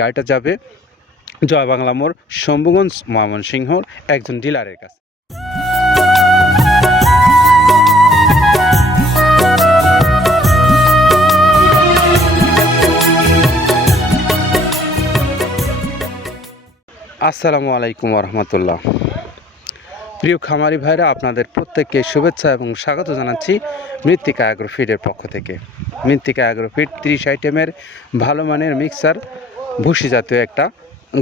গাড়িটা যাবে জয় বাংলা মোড়, শম্ভুগঞ্জ ময়মনসিংহর একজন ডিলারের কাছে। আসসালামু আলাইকুম রহমতুল্লাহ প্রিয় খামারি ভাইরা, আপনাদের প্রত্যেককে শুভেচ্ছা এবং স্বাগত জানাচ্ছি মৃত্তিকা অ্যাগ্রোফিডের পক্ষ থেকে। মৃত্তিকা অ্যাগ্রোফিড ত্রিশ আইটেমের ভালো মানের মিক্সার ভুসি জাতীয় একটা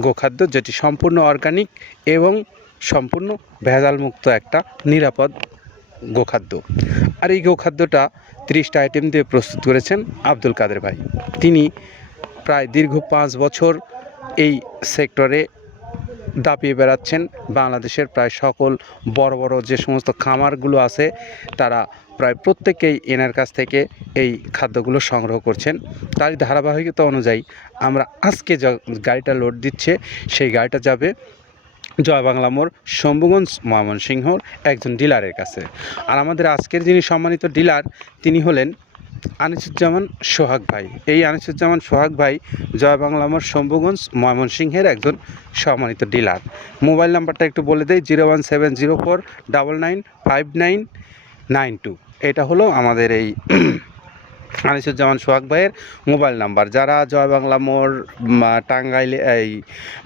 গোখাদ্য যেটি সম্পূর্ণ অর্গানিক এবং সম্পূর্ণ ভেজালমুক্ত একটা নিরাপদ গোখাদ্য। আর এই গোখাদ্যটা ত্রিশটা আইটেম দিয়ে প্রস্তুত করেছেন আব্দুল কাদের ভাই। তিনি প্রায় দীর্ঘ পাঁচ বছর এই সেক্টরে দাপিয়ে বেড়াচ্ছেন বাংলাদেশের প্রায় সকল বড় বড় যে সমস্ত খামারগুলো আছে, তারা প্রায় প্রত্যেকেই এনার কাছ থেকে এই খাদ্যগুলো সংগ্রহ করছেন। তারই ধারাবাহিকতা অনুযায়ী আমরা আজকে গাড়িটা লোড দিচ্ছে, সেই গাড়িটা যাবে জয় বাংলা মোড় শম্ভুগঞ্জ ময়মনসিংহর একজন ডিলারের কাছে। আর আমাদের আজকের যিনি সম্মানিত ডিলার, তিনি হলেন আনিসুজ্জামান সোহাগ ভাই। এই আনিসুজ্জামান সোহাগ ভাই জয় বাংলা মোড় শম্ভুগঞ্জ, ময়মনসিংহের একজন সম্মানিত ডিলার। মোবাইল নাম্বারটা একটু বলে দেয় zero one seven zero four double nine five nine nine two. এটা হলো আমাদের এই আনিসুজ্জামান সোহাগ ভাইয়ের মোবাইল নাম্বার। যারা জয় বাংলা মোড় টাঙ্গাইলে, এই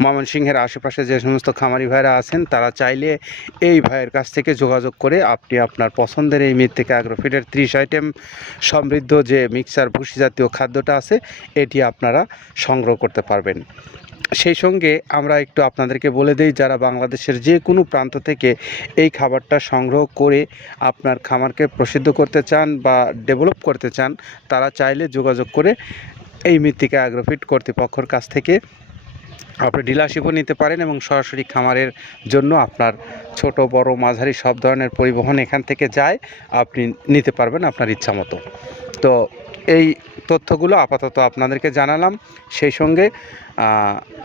ময়মনসিংহের আশেপাশে যে সমস্ত খামারি ভাইরা আছেন, তারা চাইলে এই ভাইয়ের কাছ থেকে যোগাযোগ করে আপনি আপনার পছন্দের এই মৃত্তিকা অ্যাগ্রোফিডের ত্রিশ আইটেম সমৃদ্ধ যে মিক্সার ভুসি জাতীয় খাদ্যটা আছে, এটি আপনারা সংগ্রহ করতে পারবেন। সেই সঙ্গে আমরা একটু আপনাদেরকে বলে দেই, যারা বাংলাদেশের যে কোনো প্রান্ত থেকে এই খাবারটা সংগ্রহ করে আপনার খামারকে প্রসিদ্ধ করতে চান বা ডেভেলপ করতে চান, তারা চাইলে যোগাযোগ করে এই মৃত্তিকা অ্যাগ্রোফিট কর্তৃপক্ষর কাছ থেকে আপনি ডিলারশিপও নিতে পারেন এবং সরাসরি খামারের জন্য আপনার ছোট, বড়, মাঝারি সব ধরনের পরিবহন এখান থেকে যায়, আপনি নিতে পারবেন আপনার ইচ্ছা মতো। তো এই তথ্যগুলো আপাতত আপনাদেরকে জানালাম। সেই সঙ্গে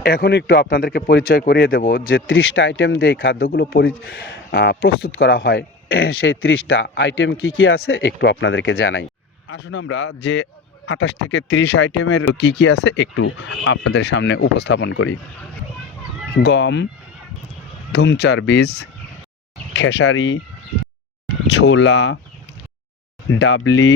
এখন একটু আপনাদেরকে পরিচয় করিয়ে দেব যে ত্রিশটা আইটেম দিয়ে খাদ্যগুলো পরি প্রস্তুত করা হয়। সেই ত্রিশটা আইটেম কি কি আছে একটু আপনাদেরকে জানাই। আসুন আমরা যে আঠাশ থেকে তিরিশ আইটেমের কি কি আছে একটু আপনাদের সামনে উপস্থাপন করি। গম, ধুমচার বীজ, খেসারি, ছোলা, ডাবলি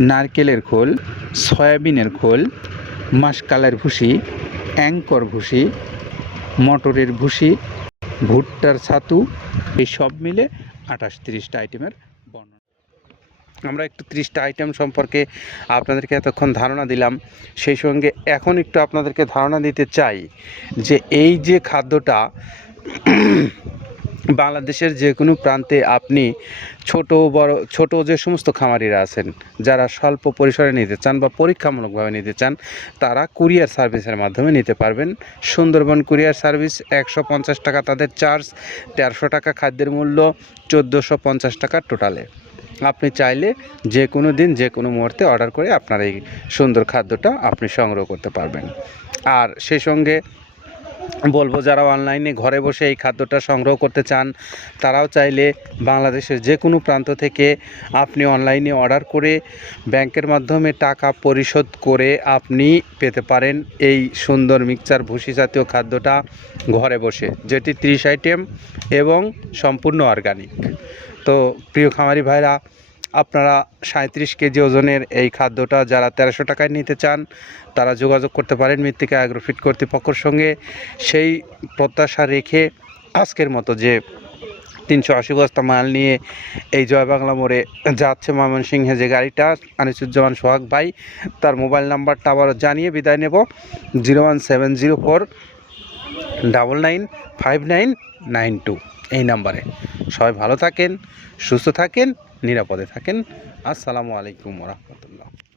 নারকেলের খোল, সয়াবিনের খোল মাসকালের ভুসি, অ্যাঙ্কর ভুসি, মটরের ভুসি, ভুট্টার ছাতু, এই সব মিলে আঠাশ তিরিশটা আইটেমের বর্ণনা। আমরা একটু ত্রিশটা আইটেম সম্পর্কে আপনাদেরকে এতক্ষণ ধারণা দিলাম। সেই সঙ্গে এখন একটু আপনাদেরকে ধারণা দিতে চাই যে এই যে খাদ্যটা বাংলাদেশের যে কোনো প্রান্তে আপনি ছোট, বড়, ছোট যে সমস্ত খামারিরা আছেন, যারা স্বল্প পরিসরে নিতে চান বা পরীক্ষামূলকভাবে নিতে চান, তারা কুরিয়ার সার্ভিসের মাধ্যমে নিতে পারবেন। সুন্দরবন কুরিয়ার সার্ভিস, একশো পঞ্চাশ টাকা তাদের চার্জ তেরোশো টাকা খাদ্যের মূল্য, চোদ্দোশো পঞ্চাশ টাকা টোটালে। আপনি চাইলে যে কোনো দিন, যে কোনো মুহূর্তে অর্ডার করে আপনার এই সুন্দর খাদ্যটা আপনি সংগ্রহ করতে পারবেন। আর সেই সঙ্গে বলব, যারা অনলাইনে ঘরে বসে এই খাদ্যটা সংগ্রহ করতে চান, তারাও চাইলে বাংলাদেশের যে কোনো প্রান্ত থেকে আপনি অনলাইনে অর্ডার করে ব্যাংকের মাধ্যমে টাকা পরিশোধ করে আপনি পেতে পারেন এই সুন্দর মিক্সচার ভুসি জাতীয় খাদ্যটা ঘরে বসে, যেটি ত্রিশ আইটেম এবং সম্পূর্ণ অর্গানিক তো প্রিয় খামারি ভাইরা আপনারা সাঁত্রিশ কেজি ওজনের এই খাদ্যটা যারা তেরোশো টাকায় নিতে চান, তারা যোগাযোগ করতে পারেন মৃত্তিকা অ্যাগ্রোফিট কর্তৃপক্ষের সঙ্গে। সেই প্রত্যাশা রেখে আজকের মতো যে তিনশো আশি বস্তা মাল নিয়ে এই জয় বাংলা মোড়ে যাচ্ছে ময়মনসিংহে যে গাড়িটা, আনিসুজ্জামান সোহাগ ভাই, তার মোবাইল নাম্বারটা আবারও জানিয়ে বিদায় নেব। Zero one seven zero four double nine five nine nine two এই নাম্বারে। সবাই ভালো থাকেন, সুস্থ থাকেন। নিরাপদে থাকেন। আসসালামু আলাইকুম রহমতুল্লাহ।